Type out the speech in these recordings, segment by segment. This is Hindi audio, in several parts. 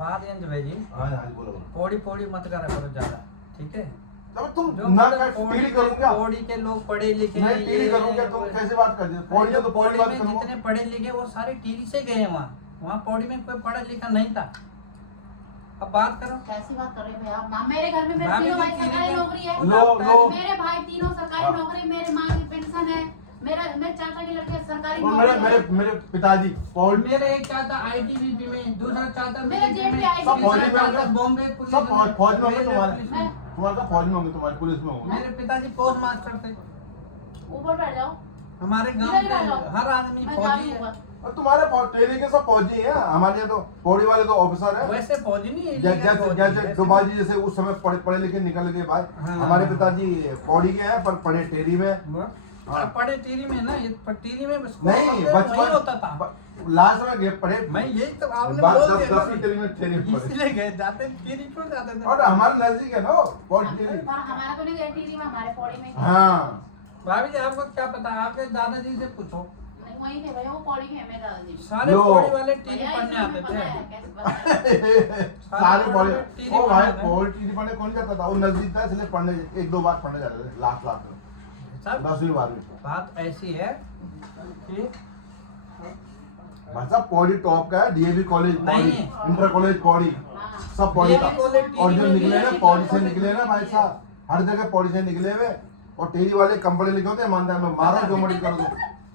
बात यंज भाई जी, हाँ बोलो। पौड़ी पौड़ी मत करा करो ज्यादा, ठीक है? तब तुम जो ना मतलब कर टीढ़ी करूंगा। पौड़ी के लोग पढ़े लिखे मैं हैं, टीढ़ी करूंगा, तुम कैसे बात कर दिया? पौड़ी है तो पौड़ी बात में करूंगा। जितने पढ़े लिखे वो सारे टीरी से गए हैं वहाँ पौड़ी में कोई पढ़ा लिखा नहीं था। अब बात करो। कैसी बात कर रहे हैं भैया? मेरे घर में मेरे भाभी तीनों जी, भाई सरकारी नौकरी है। लो। मेरे भाई तीनों सरकारी नौकरी, मेरे माँ की पेंशन है, मेरे चाचा की लड़की सरकारी और नौकरी है। मेरे पिताजी पौड़ी मेरे एक चाचा आईटीबीपी में, दूसरा चाचा मेरे जेठ भी सब फौजी में चाचा होंगे। बॉम्बे पुलिस सब फौज में होंगे रेलवे तुम्हारे। पुलिस में। तुम्हारा फौज में होंगे, तुम्हारे पुलिस में होंगे। मेरे पिताजी पोस्ट मास्टर थे। ऊपर बैठ जाओ। हमारे गांव इधर ही बैठ में जाओ। हर आदमी मैं फौजी जाऊंगा। है। और तुम्हारे ट्रेनिंग के सब फौजी हैं, हमारे यहाँ तो पौड़ी वाले तो ऑफिसर है। वैसे फौजी नहीं है, जैसे सुभाष जी जैसे उस समय पढ़े लिखे निकल गए भाई। हाँ। हमारे पिताजी पौड़ी के हैं पर पढ़े टेरी में। हाँ। पढ़े टीरी में ना, ये टीरी में नहीं वही होता था। बचपन लास्ट में गए पढ़े। मैं यही तो आपने बात बोल दिया 10वीं टेरी में टेरी में पढ़े। इसलिए गए जाते टीरी क्यों जाते थे? और हमारे नजदीक है ना वो पौड़ी टेरी। हमारा तो नहीं गया टीवी में, हमारे पौड़ी में। हाँ भाभी जी आपको क्या पता, आपके दादाजी से पूछो। नहीं, वही थे भैया, वो पौड़ी में है मेरे दादाजी। सारे लो। पौड़ी वाले टीरी भैया, पढ़ने इसमें आते पता थे। है, कैसे पता है? सारे पौड़ी टीरी ओ भाई पढ़ने पौड़ी टीरी पढ़ने कौन जाता था? वो नजदीक था इसलिए पढ़ने 1-2 बार पढ़ने जाते थे लास्ट में सब 10वीं 12वीं। बात ऐसी है कि भाई साहब पौड़ी टॉप का है। डीएवी कॉलेज पौड़ी, नहीं। इंटर कॉलेज पौड़ी, सब पौड़ी का। DAV कॉलेज और जो टीरी में निकले भी ना है, पौड़ी से कॉलेज निकले ना भाई भी साहब, हर जगह पौड़ी से निकले हुए। और टीरी वाले कंपनी लिखे होते हैं, मानता है मैं मारो जो मर्जी कर दो।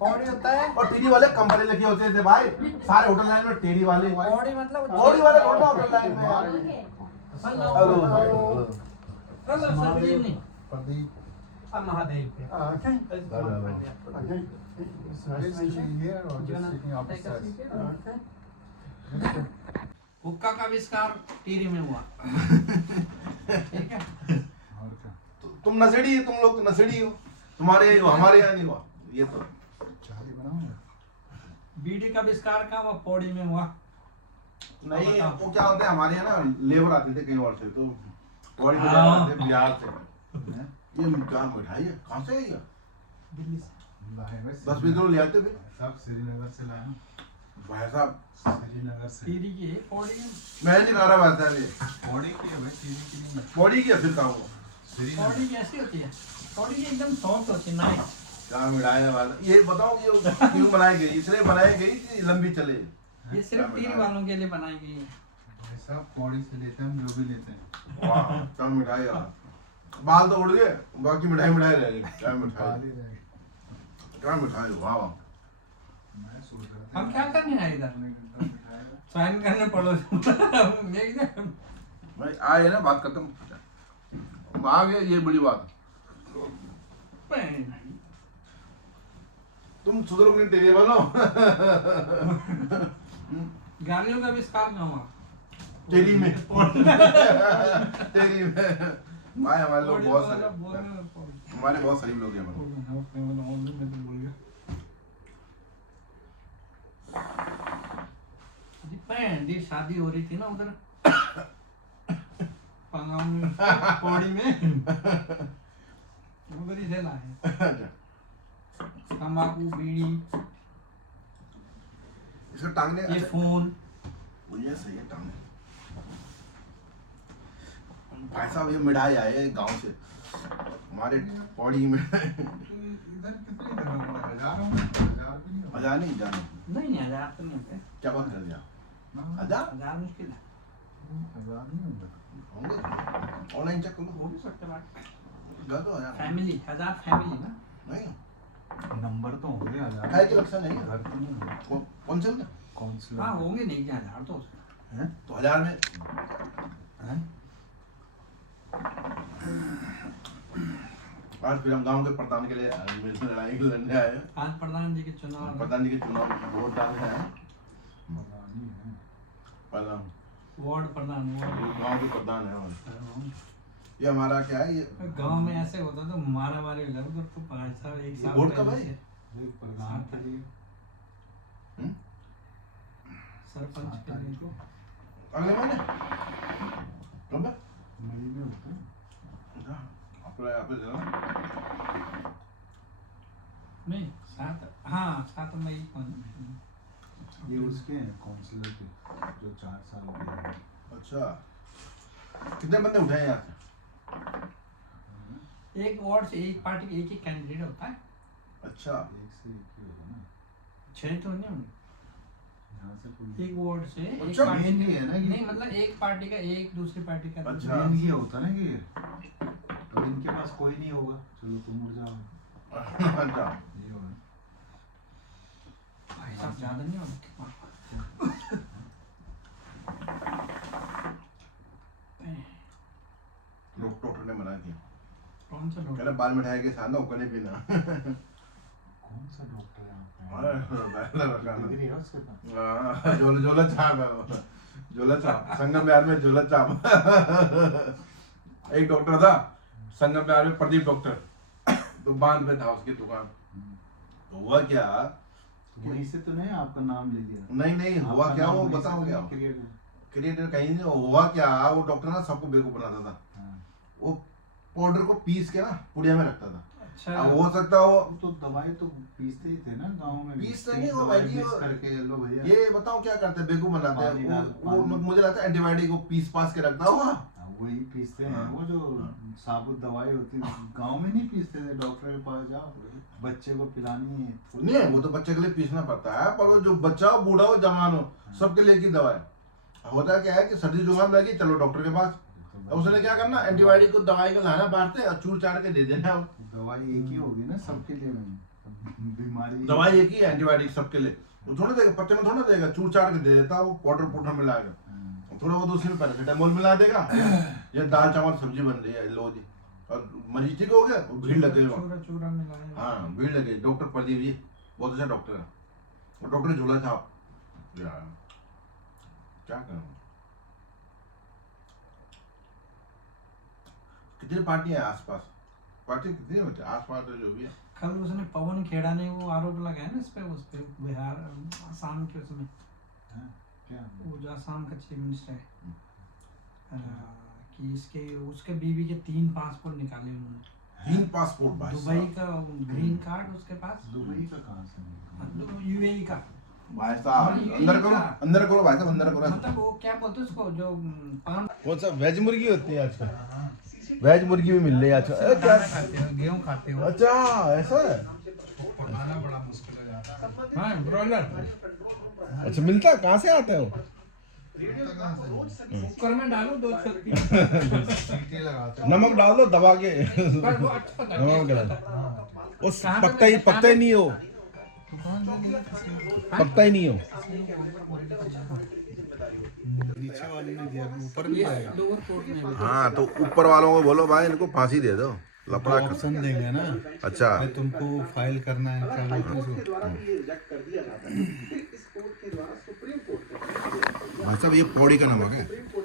पौड़ी होता है। और टीरी वाले कंपनी लिखे होते थे भाई, सारे होटल लाइन में टीरी वाले। पौड़ी मतलब पौड़ी वाले कौन सा होटल लाइन में यार? Hello hello. Hello sir, good evening. Pradeep. Mahadev Sitting here or just sitting upstairs? हुक्का का आविष्कार टीरी में हुआ। ठीक है। और क्या? तुम नशेड़ी है, तुम लोग तो नशेड़ी हो। तुम्हारे यहाँ हमारे यहाँ नहीं हुआ ये तो। चाय बनाओ ना। बीड़ी का आविष्कार का हुआ पौड़ी में हुआ। नहीं बताओ। वो क्या होता है, हमारे यहाँ ना लेबर आते थे कई और से, तो पौड़ी को हाँ। लेबर आते थे बिहार से। ये क्या मिठाई है, कहाँ से आई है? दिल्ली से। 10 किलो ले आते थे सब श्रीनगर से लाया। भाई साहब। श्रीनगर से। टीरी की है पौड़ी है। मैं नहीं खा रहा वैसा ये पौड़ी की है भाई, सीधी की नहीं है। पौड़ी की फिर का वो श्रीनगर। पौड़ी कैसी होती है? पौड़ी की एकदम सॉफ्ट होती है, नाइस। क्या मिठाई है वाला? ये बताओ कि ये क्यों बनाई गई? इसलिए बनाई गई कि लंबी चले। ये सिर्फ टीरी वालों के लिए बनाई गई है। भाई साहब पौड़ी से लेते हैं हम, जो भी लेते हैं। वाह क्या मिठाई है। बाल तो उड़ गए, बाकी मिठाई रह गई। क्या मिठाई, खाली रहे। क्या मिठाई, वाह। मैं सोच रहा था हम क्या करने आए इधर? मिठाई का। साइन करने पड़ोसी। भाई आए ना, बात खत्म। अब आ गए, ये बड़ी बात। तुम सुधरोगे नहीं, टेरी वालों। गालियों का आविष्कार कहाँ हुआ? टेरी में। टेरी में भाई हमारे लोग बहुत सारे, हमारे बहुत शरीफ लोग हैं हमारे। जी शादी हो रही थी ना उधर पंगाम में, पौड़ी में, उधर ही से लाए तंबाकू, बीड़ी, इसको टांगने ये फोन। वो ये सही है टांगने। भाई साहब ये मिठाई आए गांव से हमारे पौड़ी में। इधर कितने घर होंगे? हजारों में? हजार भी नहीं होंगे। हजार नहीं जाने, नहीं 1000 तो नहीं होते। क्या बात कर दिया? ना, 1000 1000 मुश्किल है। हजार नहीं होंगे। होंगे, ऑनलाइन चेक करो। हो भी सकते बात। गा दो 1000 फैमिली 1000 फैमिली ना। नहीं। नंबर तो होंगे हजार। काय के लक्षण नहीं है। घर तो नहीं होंगे। कौन से में? काउंसलर। हाँ होंगे, नहीं 1000 तो हो सकते हैं? तो 1000 में हैं? आज फिर हम गांव के प्रधान के लिए मिलकर लड़ाई लड़ने आए हैं। आज प्रधान जी के चुनाव, प्रधान जी के चुनाव में वोट डालने आए हैं। मलानी है। प्रधान वार्ड प्रधान, वो गांव के प्रधान है हमारे। ये हमारा क्या है, ये गांव में ऐसे होता तो मारा मारी लग तो 5 साल 1 साल वोट कब पहले है? से एक प्रधान के लिए हम्म? सरपंच के लिए तो अगले महीने कब है? मई में होता है। अप्रैल अप्रैल जरा नहीं 7 मई को। ये उसके हैं काउंसलर के, जो 4 साल के हैं। अच्छा, कितने बंदे उठाए यहाँ से? एक वार्ड से एक पार्टी एक ही कैंडिडेट होता है। अच्छा, एक से एक ही होगा ना, 6 तो नहीं होंगे यहाँ से कोई एक वार्ड से। एक अच्छा, पार्टी मेन ही है ना कि नहीं, मतलब एक पार्टी का एक दूसरी पार्टी का। अच्छा। मेन ही होता ना कि तो इनके पास कोई नहीं होगा, चलो तुम उड़ जाओ, अच्छा, ये होगा। भाई साहब ज्यादा नहीं होगा। डॉक्टर ने मना किया, कौन सा कहना डॉक्टर? बाल मिठाई के साथ ना होकर नहीं पीना। कौन सा डॉक्टर है यहाँ अरे, बैनर रखा पे? ना। डिग्री है उसके पास? झोला छाप है वो। झोला छाप, संगम बिहार में झोला छाप। एक डॉक्टर था संगम बिहार में, प्रदीप डॉक्टर, तो बांध पे था उसकी दुकान। तो हुआ क्या, वहीं से तो नहीं आपका नाम ले लिया? नहीं हुआ आपका क्या, नाम वो वहीं से बताओ तो क्या नहीं क्रिएट हुआ? क्रिएटर कहीं नहीं हुआ क्या। वो डॉक्टर ना सबको बेवकूफ बनाता था, हाँ। वो पाउडर को पीस के ना पुड़िया में रखता था। अच्छा, अब हो सकता हो वो तो दवाई तो पीसते ही थे ना गांव में, पीसते नहीं हो दवाई भाई, मिक्स वो- करके लो भैया। ये बताओ क्या करते हैं, बेवकूफ बनाते पानी हैं। डाल, वो पानी। मुझे लगता है एंटीबायोटिक को पीस पास के रखता होगा। हाँ, वही पीसते हैं, हाँ। वो जो साबुत दवाई होती है गांव में नहीं पीसते थे, डॉक्टर के पास जाओ बच्चे को पिलानी है। नहीं, वो तो बच्चे के लिए पीसना पड़ता है, पर वो जो बच्चा हो, बूढ़ा हो, जवान हो, सबके लिए की दवा है। होता क्या है कि सर्दी जुकाम लगी, चलो डॉक्टर के पास। अब उसने क्या करना, एंटीबायोटिक को दवाई का लाना बांटते और चूर चाट के दे देना। दवाई एक ही होगी ना सबके लिए, बीमारी दवाई एक ही है, एंटीबायोटिक सबके लिए। वो थोड़ा देगा पत्ते में, थोड़ा देगा, चूर चाट के दे देता, वो पाउडर मिलाएगा, हाँ। थोड़ा बहुत उसी में पैरासीटामोल मिला देगा। ये दाल चावल सब्जी बन रही है, लो जी, और मरीज ठीक हो गया, भीड़ लग गई वहाँ। चूरा चूरा मिलाया। हाँ, भीड़ लग गई। डॉक्टर प्रदीप जी बहुत अच्छा डॉक्टर है, और डॉक्टर ने झोला छाप यार, क्या करूँ। कितनी पार्टी है आसपास, पार्टी कितनी होती है आसपास, तो जो भी है। कल उसने पवन खेड़ा ने वो आरोप लगाया ना इस पे, उस पे बिहार आसाम के उसमें, हाँ, क्या वो जो आसाम का चीफ मिनिस्टर है, कि इसके उसके बीवी के 3 पासपोर्ट निकाले उन्होंने। 3 पासपोर्ट भाई दुबई साहब। का ग्रीन कार्ड उसके पास, दुबई का कहाँ से निकला? यूएई का, भाई साहब अंदर करो, अंदर करो भाई साहब, अंदर करो। मतलब वो क्या बोलते हैं उसको, जो पान कौन सा वेज मुर्गी होती है आजकल, वेज मुर्गी भी मिल रही है आजकल। दाना खाते हो, गेहूं खाते हो। अच्छा ऐसा है, बनाना बड़ा मुश्किल हो जाता है। हाँ, ब्रॉयलर अच्छा मिलता है, कहाँ से आता है वो? कुकर में डालो 2 छक्की, सीटी लगाते हैं। नमक डाल दो दबा के। बस वो अच्छा था, नमक टेस्ट डाल, आता है। वो कहाँ पे पकता ही नहीं हो, पकता ही नहीं हो। नीचे वाले ने दिया, ऊपर भी आएगा। लोअर कोर्ट में हाँ तो ऊपर वालों को बोलो भाई इनको फांसी दे दो, लफड़ा कर। ऑप्शन देंगे ना, अच्छा भाई तुमको फाइल करना है, क्या बोलते हैं उसको? भाई साहब ये पौड़ी का नमक है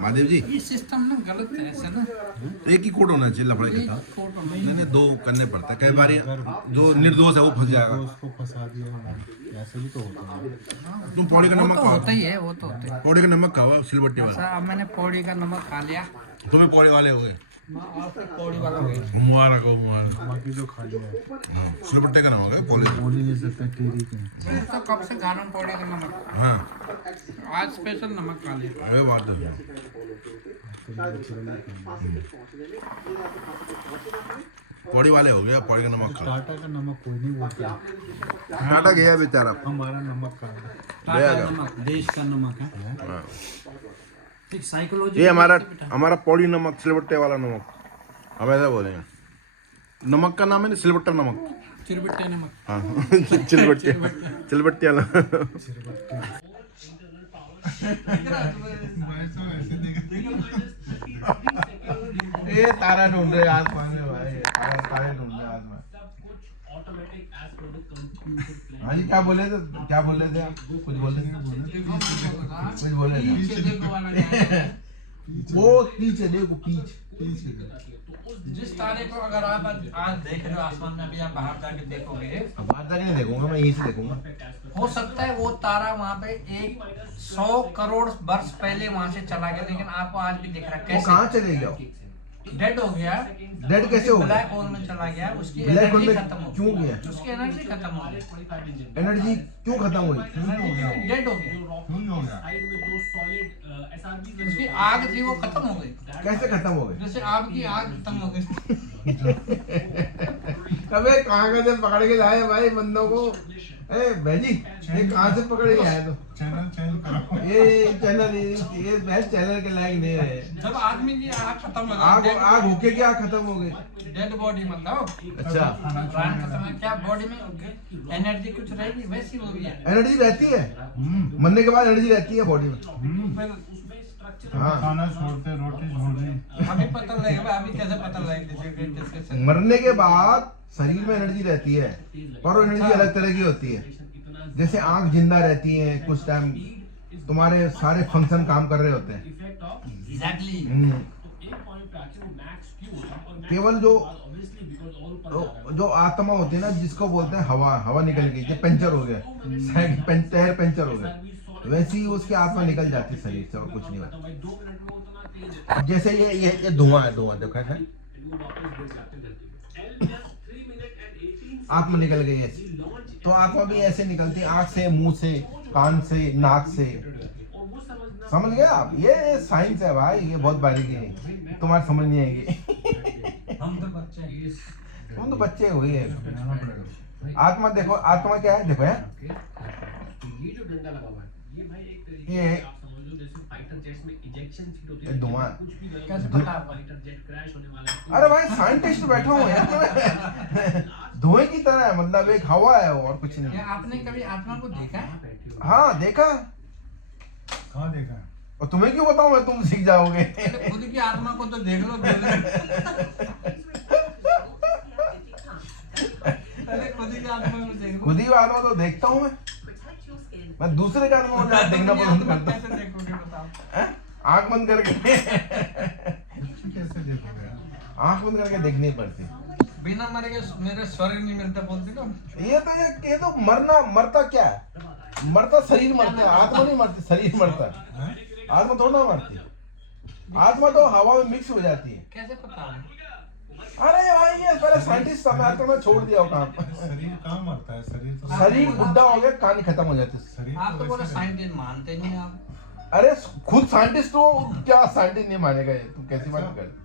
महादेव जी, ये सिस्टम ना गलत है ऐसा ना, तो एक ही कोड होना चाहिए लफड़े के साथ। कोर्ट में नहीं 2 करने पड़ता है, कई बार जो निर्दोष है वो फंस जाएगा। उसको फंसा दिया, ऐसे भी तो होता है। तुम पौड़ी का वो नमक तो खाओ, होता ही है, वो तो होता है। पौड़ी का नमक खाओ, सिलबट्टी वाला। अच्छा, अब मैंने पौड़ी का नमक खा लिया, तुम्हें पौड़ी वाले हो गए, मैं आपसे पौड़ी वाला हो गया। मुबारक हो मुबारक। बाकी जो खा लिया है हाँ सिलबट्टे का नमक है पौड़ी। बोल ही नहीं सकते, टेरी के मैं तो कब से खा रहा हूँ पौड़ी का नमक, हाँ आज स्पेशल नमक खा लिया। अरे बात है। पौड़ी वाले हो गया, पौड़ी का नमक खा। टाटा का नमक कोई नहीं बोलता, टाटा गया बेचारा। हमारा नमक का है। टाटा नमक देश का नमक है। हाँ। एक साइकोलॉजी ये हमारा पौड़ी नमक, सिलबट्टे वाला नमक, हम ऐसा बोलेंगे। नमक का नाम है ना सिलबट्टा नमक। चिरबिट्टे नमक। हाँ सिलबट्टे, सिलबट्टे वाला। ये तारा ढूंढ रहे आसमान में भाई, तारे ढूंढ रहे आसमान। हाँ जी क्या बोले थे, क्या बोल रहे थे आप? कुछ बोल रहे थे, कुछ बोल रहे थे। वो पीछे देखो, पीछे जिस तारे को अगर आप आज देख रहे हो आसमान में, अभी आप बाहर जाके देखोगे, अब बाहर जाके नहीं देखूंगा, मैं यहीं से देखूंगा। हो सकता है वो तारा वहाँ पे 100 करोड़ वर्ष पहले वहाँ से चला गया, लेकिन आपको आज भी दिख रहा है। वो कैसे? कहाँ चले गया? डेड हो गया, डेड कैसे हो गया? ब्लैक होल में चला गया, उसकी ब्लैक होल एनर्जी में खत्म हो क्यों गई, गया? उसकी एनर्जी खत्म हो गई, एनर्जी क्यों खत्म हुई? डेड हो गया, उसकी आग थी वो खत्म हो गई, कैसे खत्म हो गई? जैसे आग की आग खत्म हो गई। अबे कहाँ से पकड़ के लाए भाई बंदों को? ए भाई ये कहाँ से पकड़ के आए? तो चैनल चेंज करो। ये चैनल ये बहस चैनल के लायक नहीं है। जब आदमी की आग खत्म हो आग गई, आग होके क्या खत्म हो गई? डेड बॉडी मतलब अच्छा, प्राण खत्म है, क्या बॉडी में एनर्जी कुछ रहेगी वैसी हो गई है। एनर्जी रहती है, मरने के बाद एनर्जी रहती है बॉडी में। फिर हाँ, खाना छोड़ते, रोटी छोड़ते। अभी पता लगेगा, अभी कैसे पता लगेगा किसी मरने के बाद शरीर में एनर्जी रहती है, और वो एनर्जी अलग तरह की होती है। जैसे आंख जिंदा रहती है, कुछ टाइम तुम्हारे सारे फंक्शन काम कर रहे होते हैं। एग्जैक्टली। केवल जो जो आत्मा होती है ना, जिसको बोलते हैं हवा, हवा निकल गई, जो पंचर हो गया, टायर पंचर हो गया, वैसे ही उसकी आत्मा निकल जाती है शरीर से, और कुछ नहीं होता। जैसे ये धुआं है, धुआं देखा है, आत्मा निकल गई ऐसे, तो आत्मा भी ऐसे निकलती है, आंख से, मुंह से, कान से, नाक से। समझ गए आप? ये साइंस है भाई, ये बहुत बारीकी है, तुम्हारी समझ नहीं आएगी। हम तो बच्चे हैं, तुम तो बच्चे हुए हैं। आत्मा देखो, आत्मा क्या है देखो यार, ये धुआं। कैसे पता आपको? अरे भाई साइंटिस्ट बैठा हूँ यार, धुएं की तरह है, मतलब एक हवा है और कुछ नहीं। क्या आपने कभी आत्मा को देखा है? हाँ देखा। कहाँ देखा? और तुम्हें क्यों बताऊं मैं, तुम सीख जाओगे। खुद की आत्मा को तो देख लो। अरे खुद की आत्मा को देख लो। खुद ही आत्मा तो देखता हूँ मैं दूसरे का आत्मा को देखना पसंद करता कैसे देखोगे बताओ? हूँ। आंख बंद करके कैसे देखोगे? आंख बंद करके देखनी पड़ती। बिना मरे के मेरे स्वर्ग नहीं मिलता बोलती ना। ये तो मरना, मरता क्या है? मरता शरीर मरता है, आत्मा नहीं मरती, शरीर मरता है। आत्मा थोड़ा ना मरती, आत्मा तो हवा में मिक्स हो जाती है। कैसे पता है? अरे भाई ये पहले साइंटिस्ट था, मैं तो मैं छोड़ दिया काम। शरीर कहाँ मरता है? शरीर तो शरीर बुढ़ा हो गया, कहानी खत्म हो जाती है। शरीर आप तो बोले वैसे साइंटिस्ट मानते नहीं आप। अरे खुद साइंटिस्ट हो, क्या साइंटिस्ट नहीं मानेगा? ये तुम कैसी बात कर?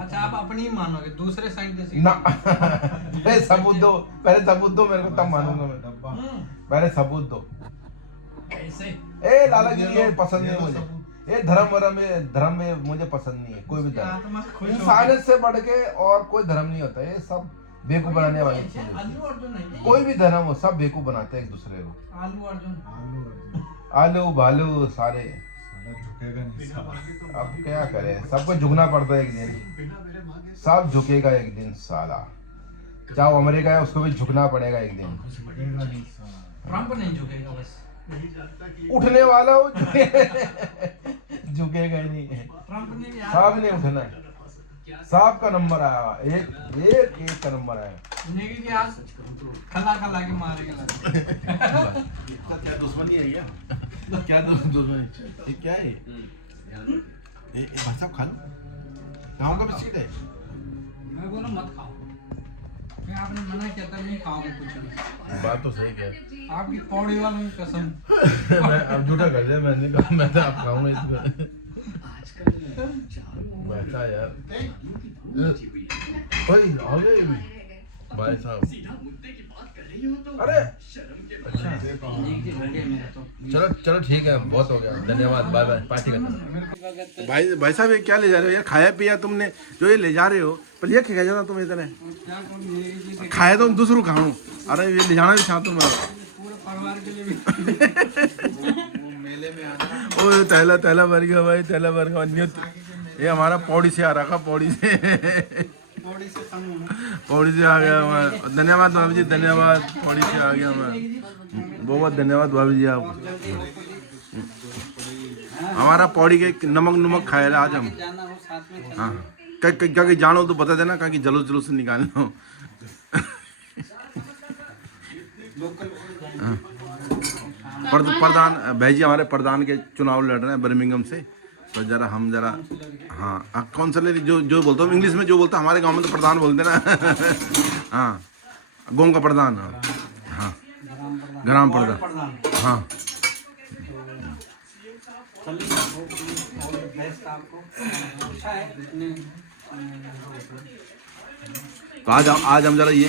अच्छा आप अपनी ही मानोगे, दूसरे साइंटिस्ट ना पहले सबूत दो, पहले सबूत दो मेरे को, तब मानूंगा मैं। डब्बा। पहले सबूत दो। कैसे? ए लालागिरी ये पसंद नहीं मुझे, ये धर्म में मुझे पसंद नहीं है कोई भी धर्म। आत्मा खुश हो इंसानियत से बढ़ के और कोई धर्म नहीं होता, ये सब बेवकूफ बनाने वाली गई। चीजें। आलू अर्जुन है कोई भी धर्म हो, सब बेवकूफ बनाते हैं एक दूसरे को। आलू अर्जुन। आलू भालू सारे। साला झुकेगा नहीं साला। अब क्या करे, सबको झुकना पड़ता है एक दिन, सब झुकेगा एक दिन साला। चाहे अमेरिका है, उसको भी झुकना पड़ेगा एक दिन। झुकेगा नहीं साला। ट्रम्प नहीं झुकेगा बस। उठने वाला हो, झुकेगा ही नहीं। ट्रम्प ने भी साहब ने उठना है, साहब का नंबर आया, एक का नंबर आया। नेगी की आज खला खला के मारेगा। क्या दुश्मनी है क्या? क्या दुश्मनी? ये क्या है? भाई साहब खा लो, गाँव का बिस्किट है। मैं बोला मत खाओ, मैं आपने मना किया था, नहीं खाओगे कुछ भी। बात तो सही कह। आपकी पौड़ी वालों की कसम। मैं अब झूठा कर दिया, मैंने कहा मैं तो आप खाऊंगा इसको। बैठा यार, ओए आ गए ये भी भाई साहब। अरे अच्छा, चलो ठीक है, बहुत हो गया, धन्यवाद, बाय बाय, पार्टी करते। भाई साहब ये क्या ले जा रहे हो यार? खाया पिया तुमने जो ये ले जा रहे हो, पर ये क्या जाना तुम इतने खाया तो दूसरों खाऊं। अरे ये ले जाना भी चाहता हूँ मैं पूरे परिवार के लिए भी। मेले में आना। ओ तहला भर गया भाई, तहला भर गया। ये हमारा पौड़ी से आ रहा था, पौड़ी से पौड़ी से आ गया मैं। धन्यवाद भाभी जी, धन्यवाद, पौड़ी से आ गया मैं। बहुत धन्यवाद भाभी जी आप। हमारा पौड़ी के नमक खाया आज हम। हाँ क्या जानो तो बता देना, कहा कि जलूस से निकाल लो। प्रधान भाई जी हमारे प्रधान के चुनाव लड़ रहे हैं बर्मिंघम से, तो जरा हम जरा हाँ काउंसलर जो बोलता हूँ इंग्लिश में जो बोलता हमारे गांव में तो प्रधान बोलते ना हाँ गाँव का प्रधान हाँ ग्राम प्रधान हाँ तो आज हम जरा ये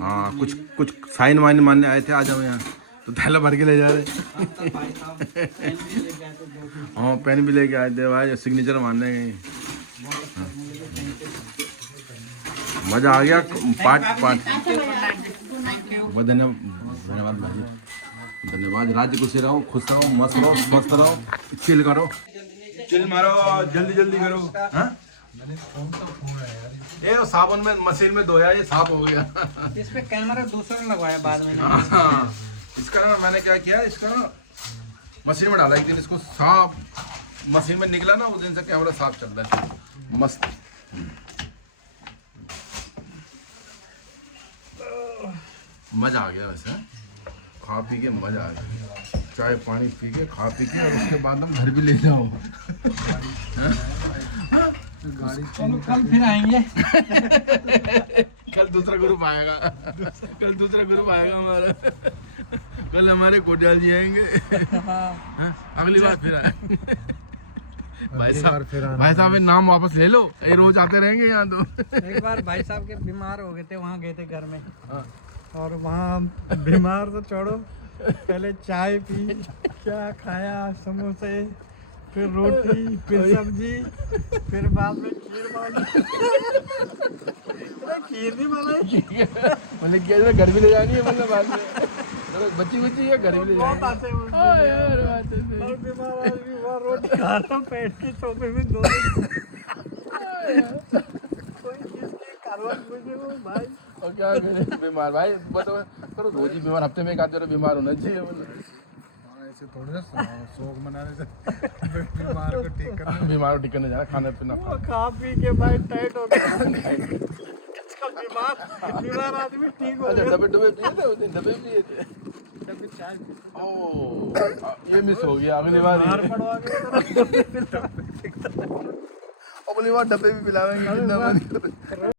हाँ कुछ साइन वाइन मानने आए थे आज हम यहाँ तो थैला भर के ले जा रहे हाँ पेन भी लेके आए थे भाई सिग्नेचर मारने गए मजा आ गया पार्ट धन्यवाद भाई धन्यवाद राज्य खुश रहो खुश रहो मस्त रहो स्वस्थ रहो चिल करो चिल मारो जल्दी करो हाँ ये साबुन में मशीन में धोया ये साफ हो गया इस पे कैमरा दूसरा लगवाया बाद में इसका ना मैंने क्या किया इसका ना मशीन में डाला एक दिन इसको साफ मशीन में निकला ना उस दिन से कैमरा साफ चल रहा है मस्त मजा आ गया वैसे खा पी के मजा आ गया चाय पानी पी के खा पी के और उसके बाद हम घर भी ले जाओ कल फिर आएंगे कल दूसरा ग्रुप आएगा हमारा कल हमारे कोटियाल जी आएंगे अगली बार फिर आए भाई साहब नाम वापस ले लो ये रोज आते रहेंगे यहाँ तो एक बार भाई साहब के बीमार हो गए थे वहाँ गए थे घर में और वहाँ बीमार तो छोड़ो पहले चाय पी क्या खाया समोसे फिर रोटी फिर सब्जी फिर बाद में खीर मांगी खीर नहीं बनाई मतलब क्या घर भी ले जानी है मतलब बाद में बच्ची है घर भी ले बहुत आते और बीमार आदमी वहाँ रोटी खा रहा पेट के चौके में दो कोई किसकी कारवाई मुझे वो भाई और क्या करें बीमार भाई बताओ करो रोज ही बीमार हफ्ते में एक आध बार बीमार होना चाहिए मतलब ऐसे थोड़ी ना शौक मनाने से बीमार को ठीक करना बीमार को ठीक करने जाना खाना पीना वो खा पी के भाई टाइट हो गया बीमार आदमी ठीक हो अच्छा गया डब्बे पिए थे उस दिन डब्बे पिए थे ओह ये मिस हो गया अगली बार पड़वा के अगली बार डब्बे भी पिलाएंगे